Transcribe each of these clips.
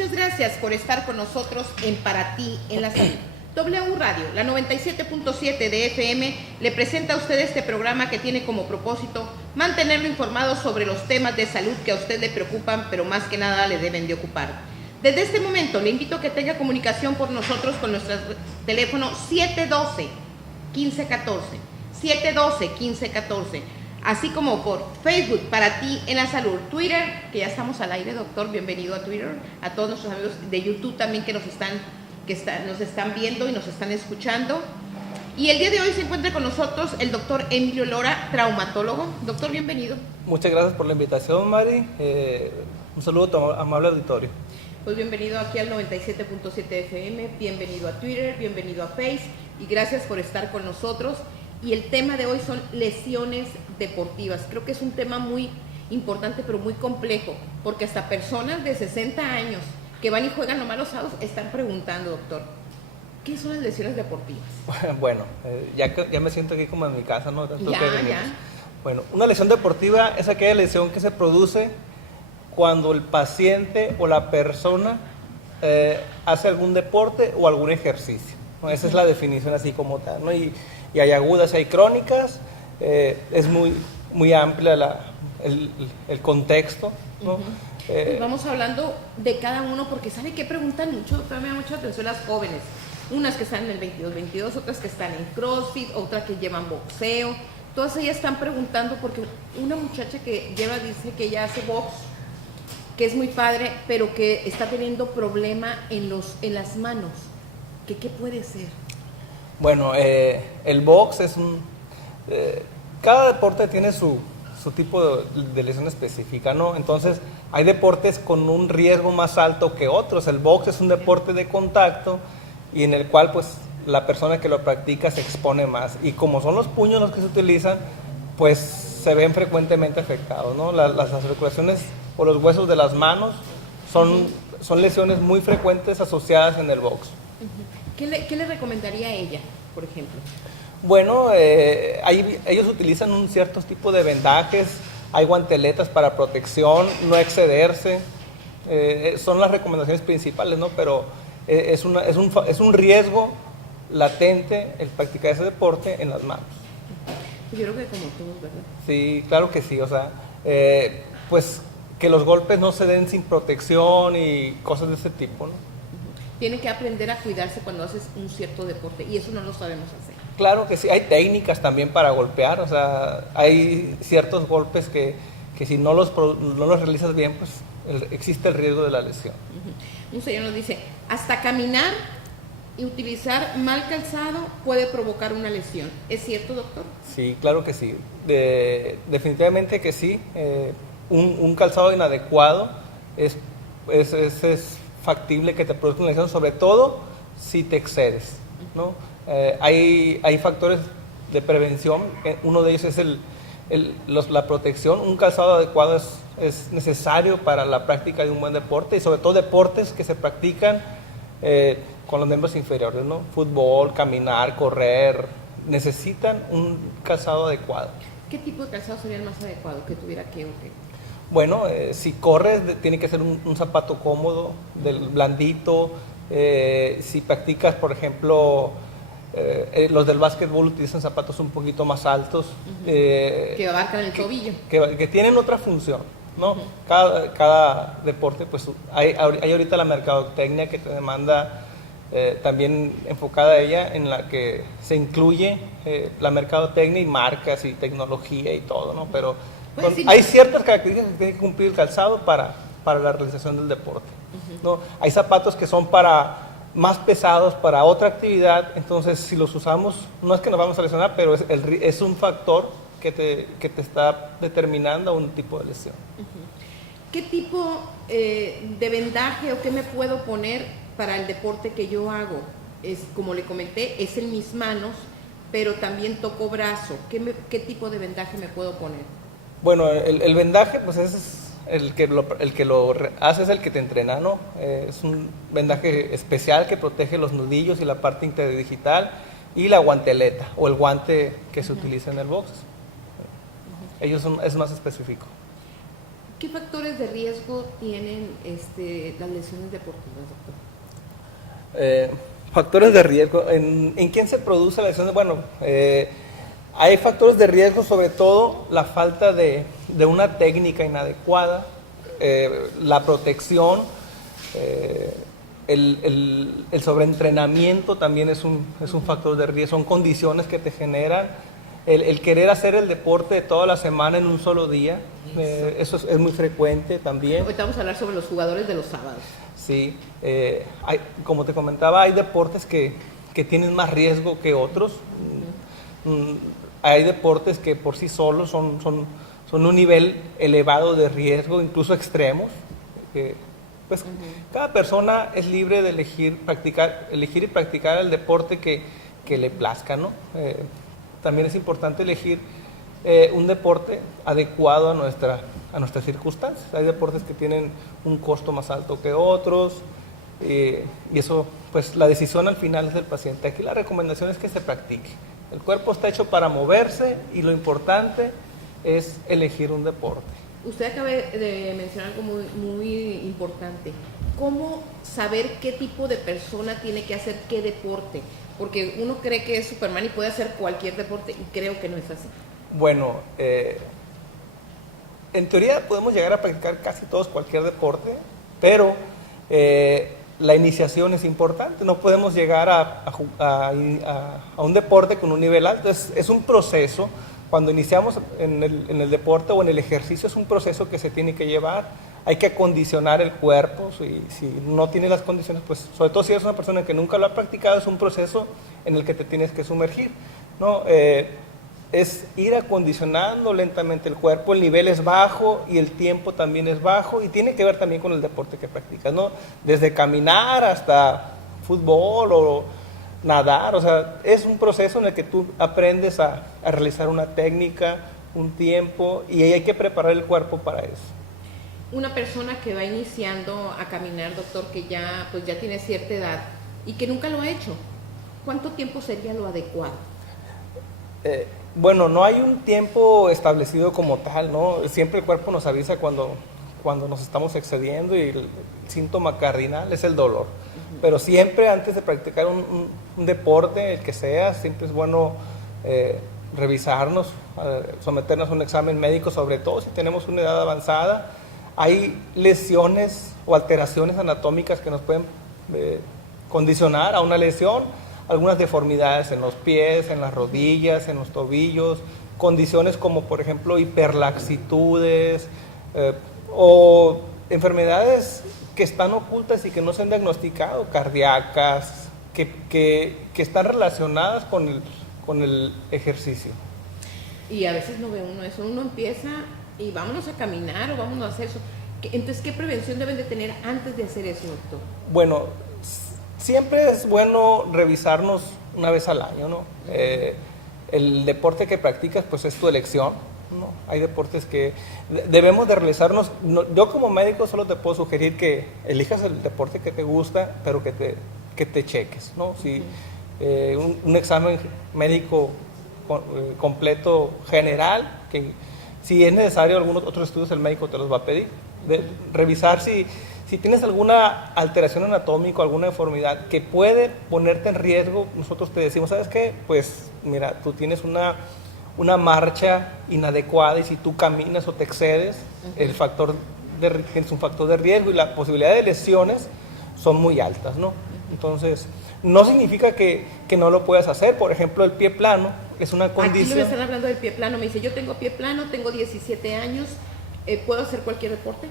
Muchas gracias por estar con nosotros en Para Ti en la Salud. W Radio, la 97.7 de FM, le presenta a usted este programa que tiene como propósito mantenerlo informado sobre los temas de salud que a usted le preocupan, pero más que nada le deben de ocupar. Desde este momento le invito a que tenga comunicación por nosotros con nuestro teléfono 712-1514, 712-1514, así como por Facebook Para Ti en la Salud, Twitter, que ya estamos al aire, doctor, bienvenido a Twitter, a todos nuestros amigos de YouTube también que nos están viendo y nos están escuchando. Y el día de hoy se encuentra con nosotros el doctor Emilio Lora, traumatólogo. Doctor, bienvenido. Muchas gracias por la invitación, Mari. Un saludo a tu amable auditorio. Pues bienvenido aquí al 97.7 FM, bienvenido a Twitter, bienvenido a Face y gracias por estar con nosotros. Y el tema de hoy son lesiones deportivas. Creo que es un tema muy importante, pero muy complejo, porque hasta personas de 60 años que van y juegan nomás los sábados están preguntando, doctor, ¿qué son las lesiones deportivas? Bueno, ya me siento aquí como en mi casa, ¿no? Ya. Bueno, una lesión deportiva es aquella lesión que se produce cuando el paciente o la persona hace algún deporte o algún ejercicio, ¿no? Esa es la definición así como tal, ¿no? Y hay agudas, hay crónicas, es muy amplia el contexto, ¿no? Vamos hablando de cada uno porque ¿sabe qué preguntan mucho? Me da mucha atención las jóvenes, unas que están en el 22-22, otras que están en CrossFit, otras que llevan boxeo, todas ellas están preguntando porque una muchacha que dice que ella hace box, que es muy padre, pero que está teniendo problema en las manos, ¿qué puede ser? Bueno, el box es cada deporte tiene su tipo de lesión específica, ¿no? Entonces, hay deportes con un riesgo más alto que otros. El box es un deporte de contacto y en el cual, pues, la persona que lo practica se expone más. Y como son los puños los que se utilizan, pues, se ven frecuentemente afectados, ¿no? Las articulaciones o los huesos de las manos son lesiones muy frecuentes asociadas en el box. ¿Qué le recomendaría a ella, por ejemplo? Bueno, ellos utilizan un cierto tipo de vendajes, hay guanteletas para protección, no excederse, son las recomendaciones principales, ¿no? Pero es un riesgo latente el practicar ese deporte en las manos. Yo creo que como todos, ¿verdad? Sí, claro que sí, o sea, pues que los golpes no se den sin protección y cosas de ese tipo, ¿no? Tiene que aprender a cuidarse cuando haces un cierto deporte y eso no lo sabemos hacer. Claro que sí, hay técnicas también para golpear, o sea, hay ciertos golpes que si no los realizas bien, pues existe el riesgo de la lesión. Un señor nos dice, hasta caminar y utilizar mal calzado puede provocar una lesión. ¿Es cierto, doctor? Sí, claro que sí, definitivamente que sí. Un calzado inadecuado es factible que te produzca una lesión, sobre todo si te excedes, ¿no? Hay factores de prevención, uno de ellos es la protección. Un calzado adecuado es necesario para la práctica de un buen deporte y sobre todo deportes que se practican con los miembros inferiores, ¿no? Fútbol, caminar, correr, necesitan un calzado adecuado. ¿Qué tipo de calzado sería el más adecuado que tuviera que o qué? Bueno, si corres tiene que ser un zapato cómodo, blandito. Si practicas, por ejemplo, los del básquetbol utilizan zapatos un poquito más altos. Que abarcan el tobillo. Que tienen otra función, ¿no? Cada deporte, pues hay ahorita la mercadotecnia que te demanda también enfocada a ella, en la que se incluye la mercadotecnia y marcas y tecnología y todo, ¿no? Pero hay ciertas características que tiene que cumplir el calzado para la realización del deporte, ¿no? Hay zapatos que son más pesados para otra actividad, entonces si los usamos, no es que nos vamos a lesionar, pero es un factor que te está determinando un tipo de lesión. ¿Qué tipo de vendaje o qué me puedo poner para el deporte que yo hago? Como le comenté, es en mis manos, pero también toco brazo. ¿Qué tipo de vendaje me puedo poner? Bueno, el vendaje, pues es el que lo hace es el que te entrena, ¿no? Es un vendaje especial que protege los nudillos y la parte interdigital y la guanteleta o el guante que se utiliza en el box. Es más específico. ¿Qué factores de riesgo tienen las lesiones deportivas, doctor? Factores de riesgo. ¿En quién se produce la lesión? Bueno, hay factores de riesgo, sobre todo la falta de una técnica inadecuada, la protección, el sobreentrenamiento también es un factor de riesgo. Son condiciones que te generan el querer hacer el deporte toda la semana en un solo día. Eso es muy frecuente también. Ahorita vamos a hablar sobre los jugadores de los sábados. Sí, como te comentaba, hay deportes que tienen más riesgo que otros. Hay deportes que por sí solos son un nivel elevado de riesgo, incluso extremos. Pues cada persona es libre de elegir y practicar el deporte que le plazca, ¿no? También es importante elegir un deporte adecuado a nuestras circunstancias. Hay deportes que tienen un costo más alto que otros, y eso, pues la decisión al final es del paciente. Aquí la recomendación es que se practique. El cuerpo está hecho para moverse y lo importante es elegir un deporte. Usted acaba de mencionar algo muy, muy importante. ¿Cómo saber qué tipo de persona tiene que hacer qué deporte? Porque uno cree que es Superman y puede hacer cualquier deporte, y creo que no es así. Bueno, en teoría podemos llegar a practicar casi todos cualquier deporte, pero la iniciación es importante. No podemos llegar a un deporte con un nivel alto. Es un proceso. Cuando iniciamos en el deporte o en el ejercicio, es un proceso que se tiene que llevar. Hay que acondicionar el cuerpo. Si no tienes las condiciones, pues sobre todo si eres una persona que nunca lo ha practicado, es un proceso en el que te tienes que sumergir, ¿no? Es ir acondicionando lentamente el cuerpo. El nivel es bajo y el tiempo también es bajo, y tiene que ver también con el deporte que practicas, ¿no? Desde caminar hasta fútbol o nadar. O sea, es un proceso en el que tú aprendes a realizar una técnica, un tiempo, y hay que preparar el cuerpo para eso. Una persona que va iniciando a caminar, doctor, que ya tiene cierta edad y que nunca lo ha hecho, ¿cuánto tiempo sería lo adecuado? Bueno, no hay un tiempo establecido como tal, ¿no? Siempre el cuerpo nos avisa cuando nos estamos excediendo, y el síntoma cardinal es el dolor. Pero siempre antes de practicar un deporte, el que sea, siempre es bueno revisarnos, someternos a un examen médico, sobre todo si tenemos una edad avanzada. Hay lesiones o alteraciones anatómicas que nos pueden condicionar a una lesión. Algunas deformidades en los pies, en las rodillas, en los tobillos, condiciones como por ejemplo hiperlaxitudes, o enfermedades que están ocultas y que no se han diagnosticado, cardíacas, que están relacionadas con el ejercicio. Y a veces no ve uno eso, uno empieza y vámonos a caminar o vámonos a hacer eso. Entonces, ¿qué prevención deben de tener antes de hacer eso, doctor? Bueno, siempre es bueno revisarnos una vez al año, ¿no? El deporte que practicas, pues es tu elección, ¿no? Hay deportes que debemos de realizarnos. Yo como médico solo te puedo sugerir que elijas el deporte que te gusta, pero que te cheques, ¿no? Si un examen médico completo general, que si es necesario algunos otros estudios, el médico te los va a pedir. Revisar si tienes alguna alteración anatómica, alguna deformidad que puede ponerte en riesgo. Nosotros te decimos, ¿sabes qué? Pues mira, tú tienes una marcha inadecuada, y si tú caminas o te excedes, es un factor de riesgo, y la posibilidad de lesiones son muy altas, ¿no? Entonces, no significa que no lo puedas hacer. Por ejemplo, el pie plano es una condición. Aquí me están hablando del pie plano. Me dice, yo tengo pie plano, tengo 17 años, ¿puedo hacer cualquier deporte?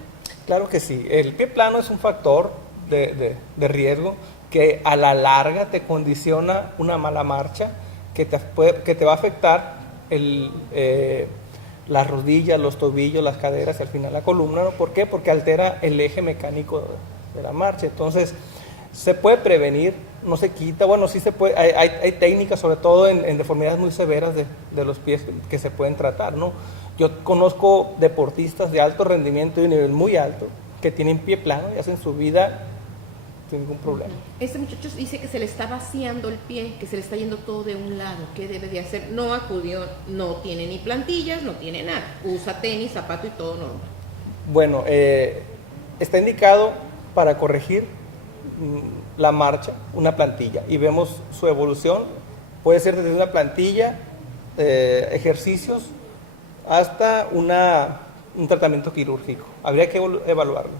Claro que sí. El pie plano es un factor de riesgo que a la larga te condiciona una mala marcha, que te va a afectar las rodillas, los tobillos, las caderas y al final la columna, ¿no? ¿Por qué? Porque altera el eje mecánico de la marcha. Entonces, se puede prevenir, no se quita. Bueno, sí se puede. Hay técnicas, sobre todo en deformidades muy severas de los pies, que se pueden tratar, ¿no? Yo conozco deportistas de alto rendimiento y de nivel muy alto que tienen pie plano y hacen su vida sin ningún problema. Este muchacho dice que se le está vaciando el pie, que se le está yendo todo de un lado. ¿Qué debe de hacer? No acudió, no tiene ni plantillas, no tiene nada. Usa tenis, zapato y todo normal. Bueno, está indicado para corregir la marcha, una plantilla, y vemos su evolución. Puede ser desde una plantilla, ejercicios, hasta un tratamiento quirúrgico. Habría que evaluarlo.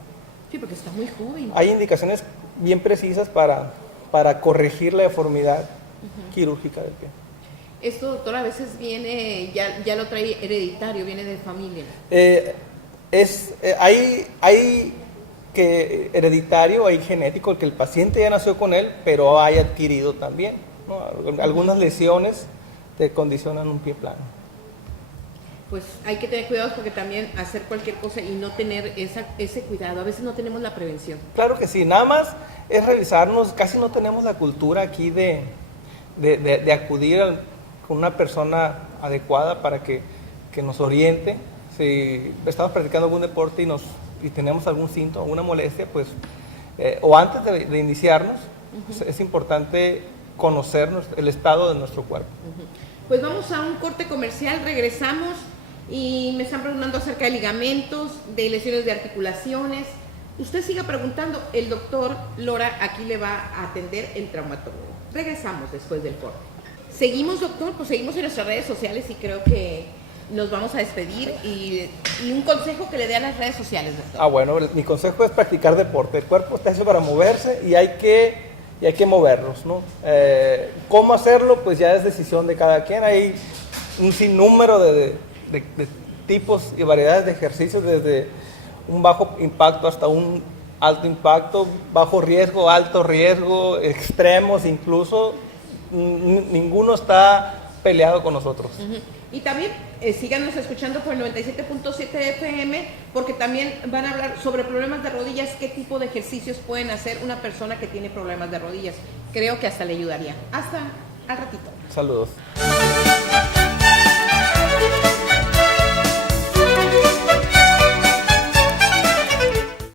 Sí, porque está muy joven. Hay indicaciones bien precisas para corregir la deformidad quirúrgica del pie. Esto, doctor, a veces viene, ya lo trae hereditario, viene de familia. Hay que hereditario, hay genético, que el paciente ya nació con él, pero hay adquirido también, ¿no? Algunas lesiones te condicionan un pie plano. Pues hay que tener cuidado porque también hacer cualquier cosa y no tener ese cuidado, a veces no tenemos la prevención. Claro que sí, nada más es revisarnos, casi no tenemos la cultura aquí de acudir con una persona adecuada para que nos oriente. Si estamos practicando algún deporte y tenemos algún síntoma, alguna molestia, pues, o antes de iniciarnos, pues, es importante conocer el estado de nuestro cuerpo. Pues vamos a un corte comercial, regresamos y me están preguntando acerca de ligamentos, de lesiones de articulaciones. Usted siga preguntando, el doctor Lora aquí le va a atender, el traumatólogo. Regresamos después del corte. Seguimos, doctor, pues seguimos en nuestras redes sociales y creo que nos vamos a despedir y un consejo que le dé a las redes sociales, doctor. Bueno, mi consejo es practicar deporte. El cuerpo está hecho para moverse y hay que moverlos, ¿no? ¿Cómo hacerlo? Pues ya es decisión de cada quien. Hay un sinnúmero de tipos y variedades de ejercicios, desde un bajo impacto hasta un alto impacto, bajo riesgo, alto riesgo, extremos incluso. Ninguno está peleado con nosotros. Y también síganos escuchando por el 97.7 FM, porque también van a hablar sobre problemas de rodillas, qué tipo de ejercicios pueden hacer una persona que tiene problemas de rodillas. Creo que hasta le ayudaría. Hasta al ratito. Saludos.